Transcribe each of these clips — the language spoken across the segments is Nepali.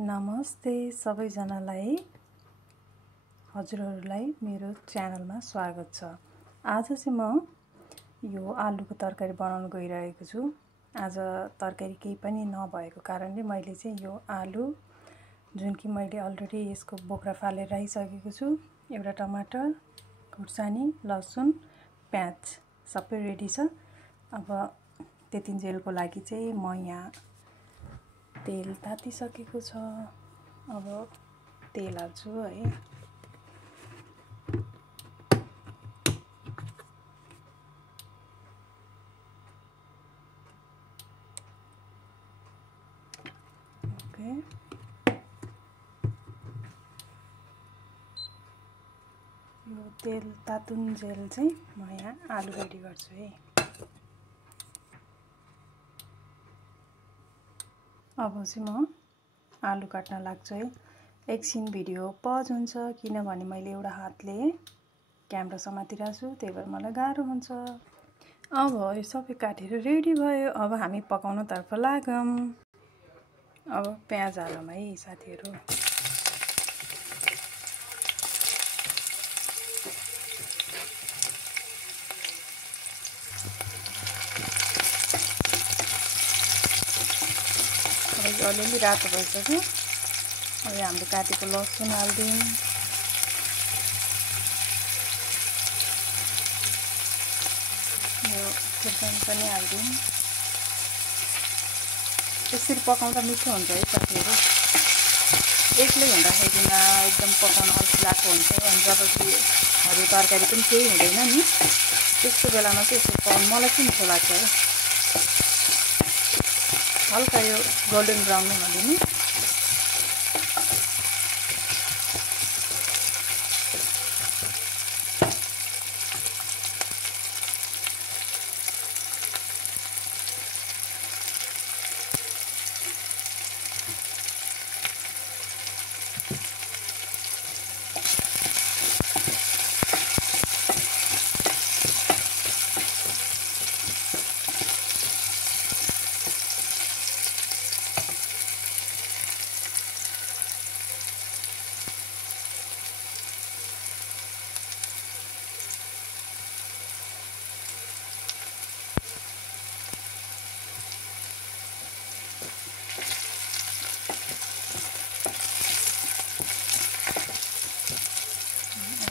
नमस्ते सबैजनालाई हजुरहरूलाई मेरो च्यानलमा स्वागत छ। आज चाहिँ म यो आलुको तरकारी बनाउन गइरहेको छु। आज तरकारी केही पनि नभएको कारणले मैले चाहिँ यो आलु जुन कि मैले अलरेडी यसको बोक्रा फालेर राखिसकेको छु, एउटा टमाटर, खुर्सानी, लसुन, प्याज सबै रेडी छ। अब त्यतिन्जेलको लागि चाहिँ म यहाँ तेल तातिसकेको छ। अब तेल हाल्छु है। ओके, यो तेल तातुन्जेल चाहिँ म यहाँ आलु रेडी गर्छु है। अब चाहिँ म आलु काट्न लाग्छु है। एकछिन भिडियो पज हुन्छ किनभने मैले एउटा हातले क्यामेरा समातिरहेको छु, त्यही भएर मलाई गाह्रो हुन्छ। अब यो सबै काटेर रेडी भयो। अब हामी पकाउनतर्फ लागौँ। अब प्याज हालौँ है साथीहरू। अलिअलि रातो भइसक्यो। अब हामीले काटेको लसुन हाल्दिउँ। यो खुर्सानी पनि हाल्दिउँ। यसरी पकाउँदा मिठो हुन्छ है साथीहरू। एक्लै हुँदाखेरिमा एकदम पकाउन अल्छी लागेको हुन्छ अनि जब कि हरियो तरकारी पनि केही हुँदैन नि, त्यस्तो बेलामा चाहिँ यसो पकाउनु मलाई चाहिँ मिठो लाग्छ है। हल्का यो गोल्डन ब्राउन हुन दिनु।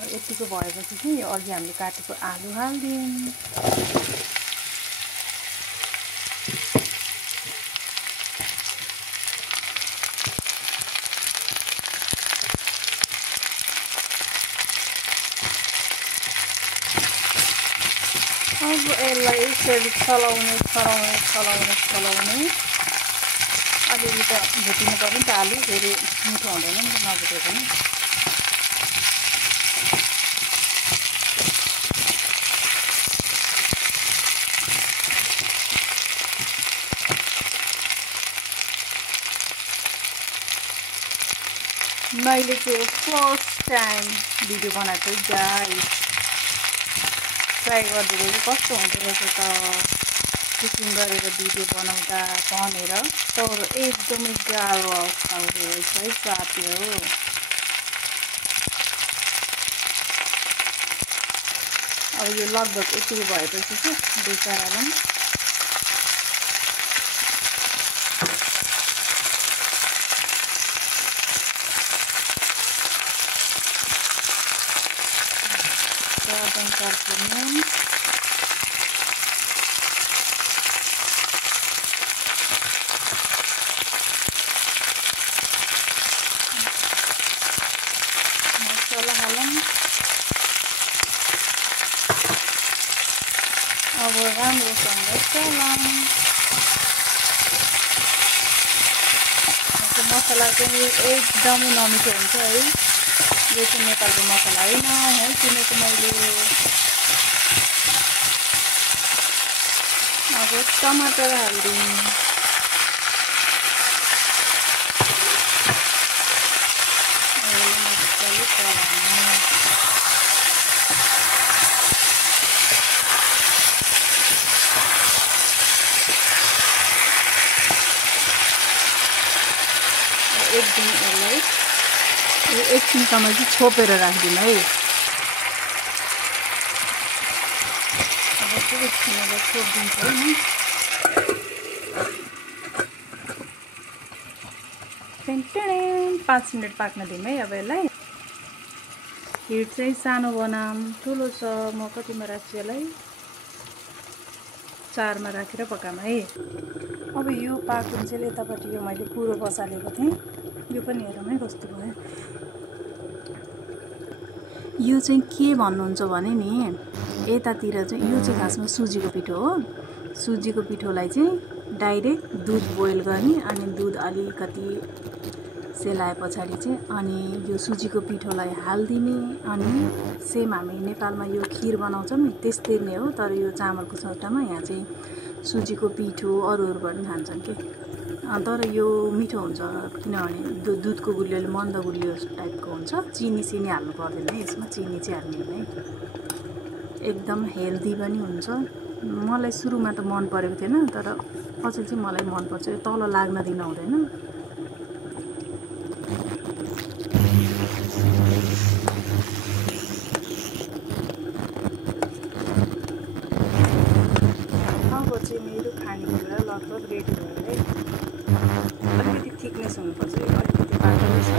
यतिको भएपछि चाहिँ यो अघि हामीले काटेको आलु हाल्दिउँ। अब यसलाई यसरी चलाउने अलिअलि त भुटिनु पर्यो नि त आलु, फेरि मिठो हुँदैन नि त नभुटे पनि। मैले चाहिँ फर्स्ट टाइम भिडियो बनाएको गाइस, ट्राई गरिदिएको कस्तो हुँदो रहेछ त कुकिङ गरेर भिडियो बनाउँदा भनेर। तर एकदमै गाह्रो अवस्था हुँदो रहेछ है साथीहरू। अब यो लगभग यति भएपछि चाहिँ बेचारालाई नुन, मसला हालौँ। अब राम्रोसँग चलाऊँ। मसला चाहिँ एकदमै नमिठो हुन्छ है। यो चाहिँ नेपालको मसला होइन, किनेको मैले। अब टमाटर हाल्दिउँ। मजाले चलाउनु। एक दिन यसलाई एकछिनसम्म चाहिँ छोपेर राखिदिउँ है। अब चाहिँ एकछिन यसलाई छोपिदिन्छु है म। 5 मिनट पाक्न दिउँ है। अब यसलाई हिट चाहिँ सानो बनाम ठुलो छ, म कतिमा राख्छु यसलाई 4 मा राखेर पकाम है। अब यो पाकुन्जेल यतापट्टि यो मैले पुरो बसालेको थिएँ, यो पनि हेरौँ है कस्तो भयो। यो चाहिँ के भन्नुहुन्छ भने नि यतातिर चाहिँ यो चाहिँ खासमा सुजीको पिठो हो। सुजीको पिठोलाई चाहिँ डाइरेक्ट दुध बोइल गर्ने, अनि दुध अलिकति सेलाए पछाडि चाहिँ अनि यो सुजीको पिठोलाई हालिदिने। अनि सेम हामी नेपालमा यो खिर बनाउँछौँ नि त्यस्तै नै हो, तर यो चामलको सट्टामा यहाँ चाहिँ सुजीको पिठो अरूहरू पनि खान्छन् कि। तर यो मिठो हुन्छ किनभने दुधको गुलियोले मन्द गुलियो टाइपको हुन्छ। चिनी हाल्नु पर्दैन है यसमा, चिनी चाहिँ हाल्नु है। एकदम हेल्दी पनि हुन्छ। मलाई सुरुमा त मन परेको थिएन, तर पछि चाहिँ मलाई मनपर्छ। यो तल लाग्न दिन हुँदैन। अब चाहिँ मेरो खानेकुरा लगभग रेडी भयो है। अलिकति थिकनेस हुनुपर्छ, यो अलिकति पातलो छ।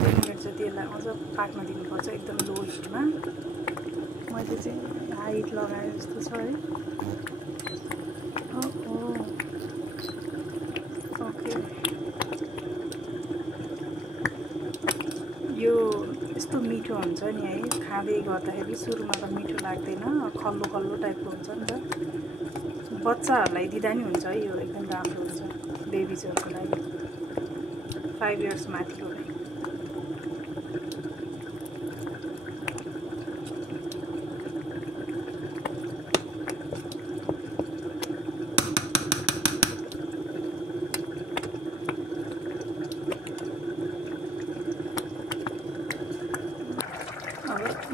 2 मिनट जति यसलाई अझ पाक्न दिनुपर्छ एकदम लो हिटमा। मैले चाहिँ हाई हिट लगाए जस्तो छ है। ओके, यो यस्तो मिठो हुन्छ नि है, खाँदै गर्दाखेरि सुरुमा त मिठो लाग्दैन, खल्लो खल्लो टाइपको हुन्छ नि त। बच्चाहरूलाई दिँदा नि हुन्छ है, यो एकदम राम्रो हुन्छ बेबिजहरूको लागि, 5 इयर्स माथिको लागि।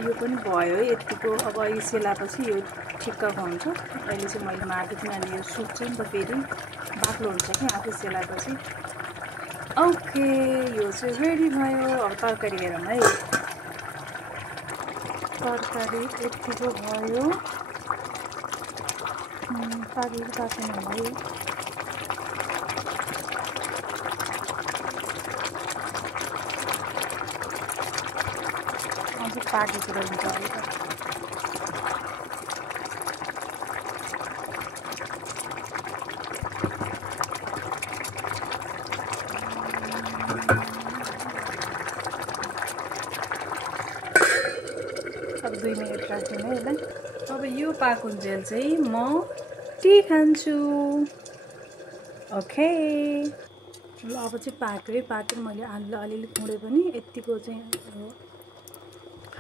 यो पनि भयो है यतिको। अब यो सेलापछि यो ठिक्कको हुन्छ। अहिले चाहिँ मैले मार्दै किनभने यो सुक्छ नि त, फेरि बाक्लो हुन्छ कि आफै सेलापछि। ओके, यो चाहिँ रेडी भयो। अब तरकारी हेरौँ है। तरकारी यतिको भयो। पाकेको पाकेन है। अझ पाकेको रहन्छ अहिले त। अब 2 मिनट राख्दिनँ है यसलाई। अब यो पाकुन्जेल चाहिँ म टी खान्छु। ओके, ल अब चाहिँ पाक्यो। मैले आलु अलिअलि कुँडे पनि यतिको चाहिँ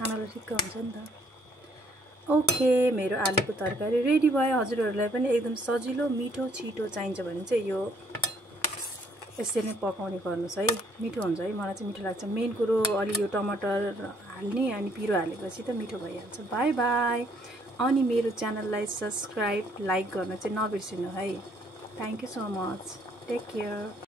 खानालाई ठिक्क हुन्छ नि त। ओके, मेरो आलुको तरकारी रेडी भयो। हजुरहरूलाई पनि एकदम सजिलो मिठो छिटो चाहिन्छ भने चाहिँ यो यसरी नै पकाउने गर्नुहोस् है। मिठो हुन्छ है, मलाई चाहिँ मिठो लाग्छ। मेन कुरो अलि यो टमाटर हाल्ने अनि पिरो हालेपछि त मिठो भइहाल्छ। Bye bye. अनि मेरो च्यानललाई सब्सक्राइब लाइक गर्न चाहिँ नबिर्सिनु है। Thank you so much. Take care.